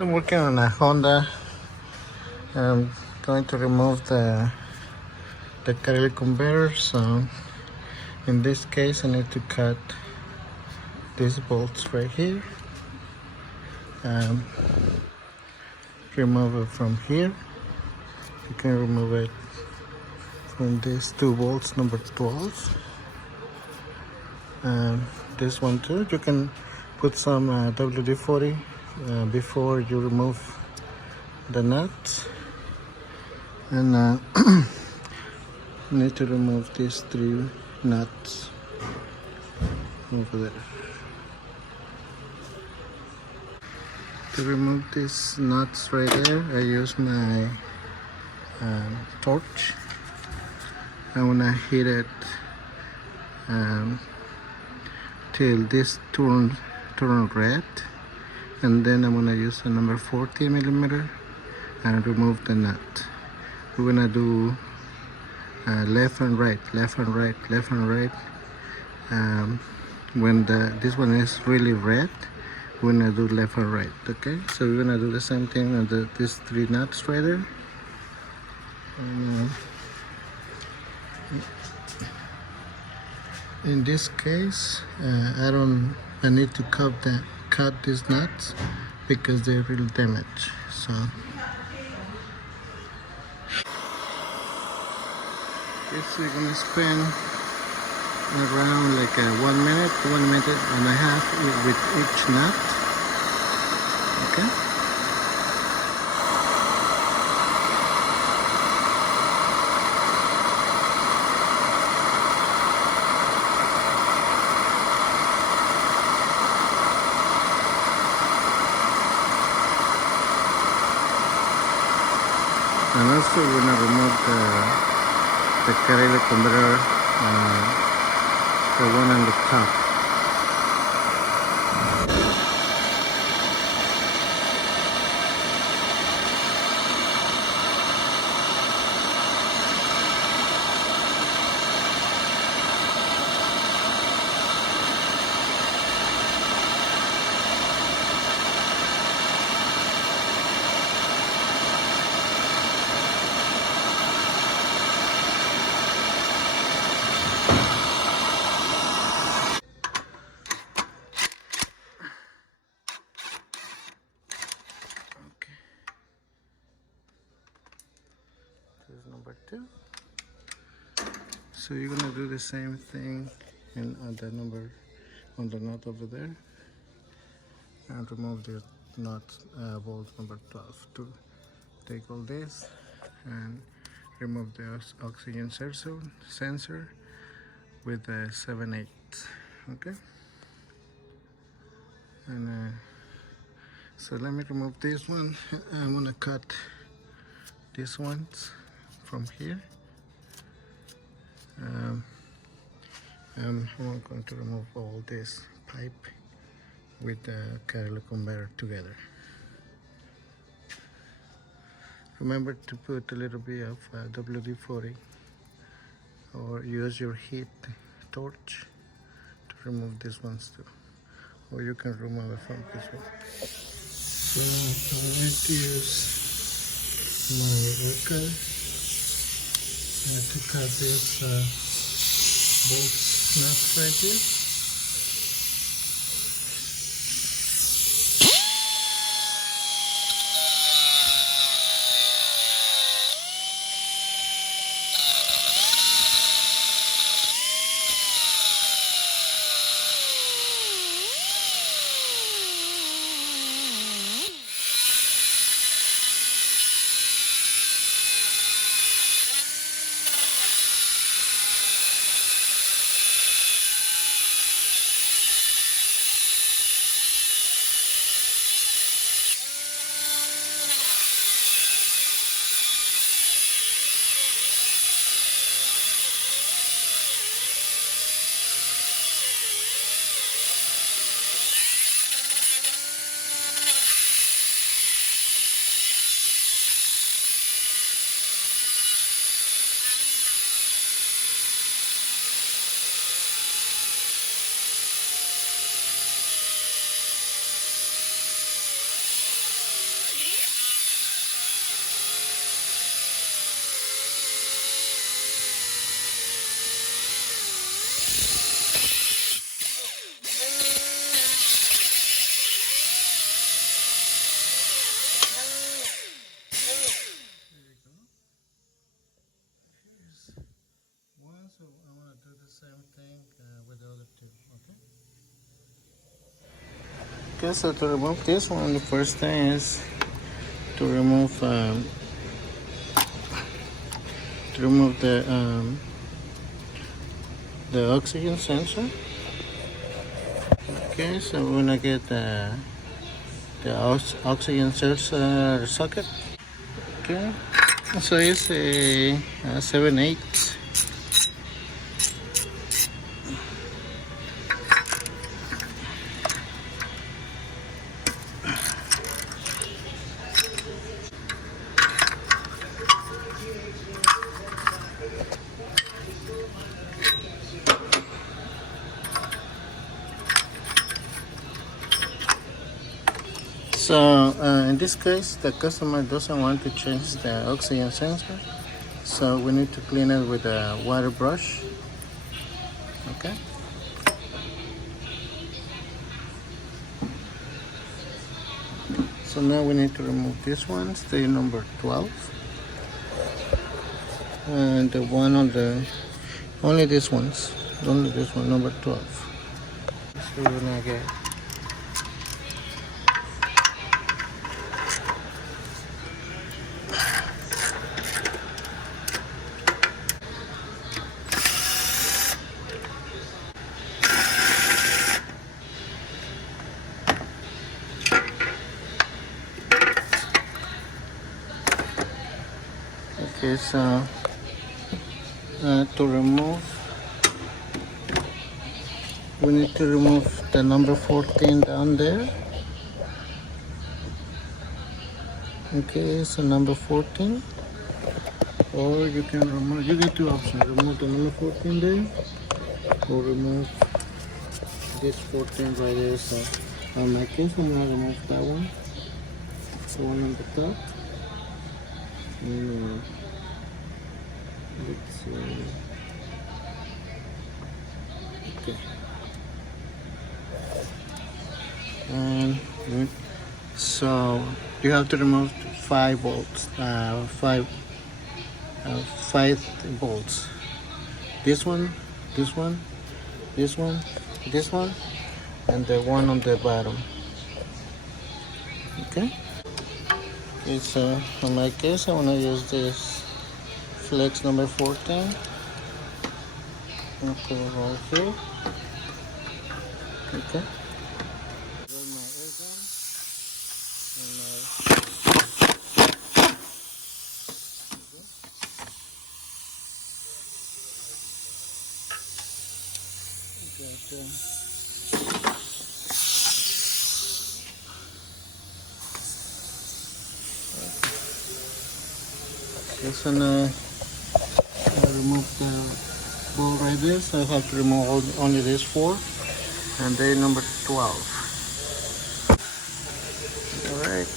I'm working on a Honda. I'm going to remove the catalytic converter. So in this case, I need to cut these bolts right here. Remove it from here. You can remove it from these two bolts, number 12. This one too. You can put some WD-40 before you remove the nuts. And need to remove these three nuts over there. To remove these nuts right there, I use my torch. I want to heat it till this turn red, and then I'm gonna use a number 40 millimeter and remove the nut. We're gonna do left and right, left and right, left and right. When this one is really red, we're gonna do left and right. Okay, so we're gonna do the same thing on these three nuts right there. And, in this case, I need to cut these nuts because they're really damaged. So we're gonna spend around like 1 minute, 1.5 minutes with each nut. Okay. And also we're gonna remove the catalytic converter, the one on the top. This is number 2. So you're gonna do the same thing on the nut over there, and remove the nut bolt number 12. To take all this and remove the oxygen sensor with a 7/8. Okay. And so let me remove this one. I'm gonna cut these ones from here. I'm going to remove all this pipe with the catalytic converter together. Remember to put a little bit of WD-40 or use your heat torch to remove these ones too, or you can remove it from this one. So I'm going to use my worker to cut this bolts nuts right here. same thing with the other two. Okay, so to remove this one, the first thing is to remove the oxygen sensor. Okay, so we're gonna get the oxygen sensor socket. Okay, so it's a 7/8. So in this case, the customer doesn't want to change the oxygen sensor, so we need to clean it with a water brush. Okay. So now we need to remove this one, stay number 12, and the one on the only this one, number 12. So we're gonna get. Okay, so to remove, we need to remove the number 14 down there. Okay, so number 14, or you can remove, you get two options, remove the number 14 there, or remove this 14 right there. So in my case, I'm gonna remove that one, the one on the top. And, let's see. Okay. And so you have to remove 5 bolts, 5 bolts. This one, this one, this one, this one, and the one on the bottom. Okay. Okay, so in my case, I want to use this flex number 14. Okay, right here. Okay. Roll my air gun. Okay, so now I remove the bowl right there, so I have to remove only this 4, and then number 12. Alright.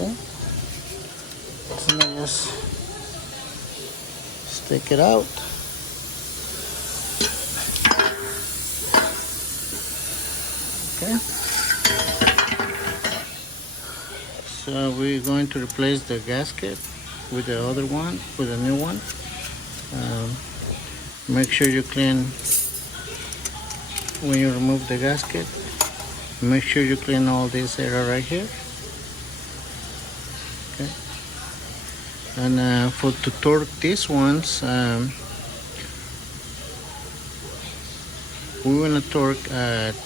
Okay. So now just stick it out. Okay. So we're going to replace the gasket with the other one, with a new one. Make sure you clean when you remove the gasket. Make sure you clean all this area right here. Okay. And to torque these ones, we want to torque at,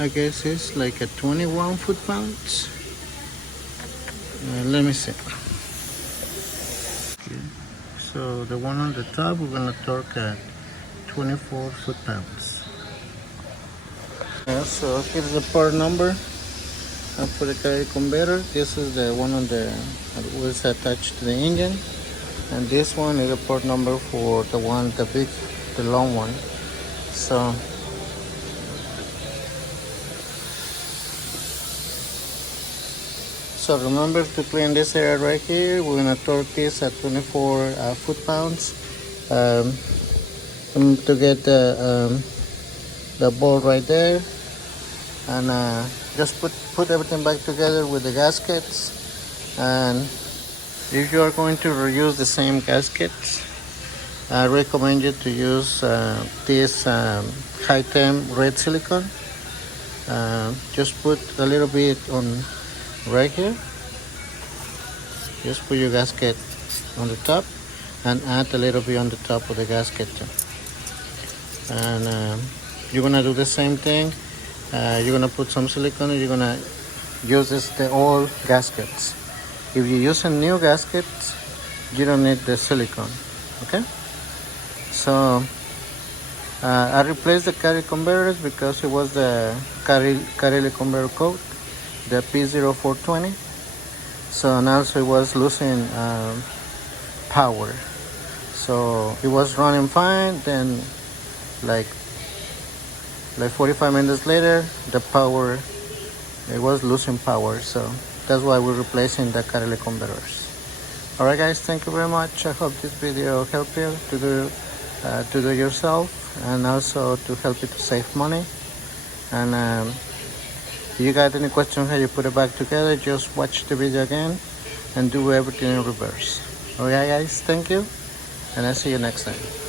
I guess it's like a 21 foot-pounds. Let me see. Okay. So the one on the top, we're going to torque at 24 foot-pounds. So here's the part number. For the catalytic converter, this is the one on the that was attached to the engine, and this one is a port number for the one, the long one. So remember to clean this area right here. We're gonna torque this at 24 foot-pounds to get the bolt right there, and just put everything back together with the gaskets. And if you are going to reuse the same gaskets, I recommend you to use this high temp red silicone. Just put a little bit on right here. Just put your gasket on the top and add a little bit on the top of the gasket too. And you're gonna do the same thing. You're gonna put some silicone and you're gonna use the old gaskets. If you're using new gaskets, you don't need the silicone. Okay, so I replaced the catalytic converters because it was the catalytic converter code, the P0420. So now it was losing power. So it was running fine. Then, like 45 minutes later, it was losing power. So that's why we're replacing the catalytic converters. All right, guys. Thank you very much. I hope this video helped you to do yourself, and also to help you to save money. And if you got any questions how you put it back together, just watch the video again and do everything in reverse. Alright guys, thank you, and I'll see you next time.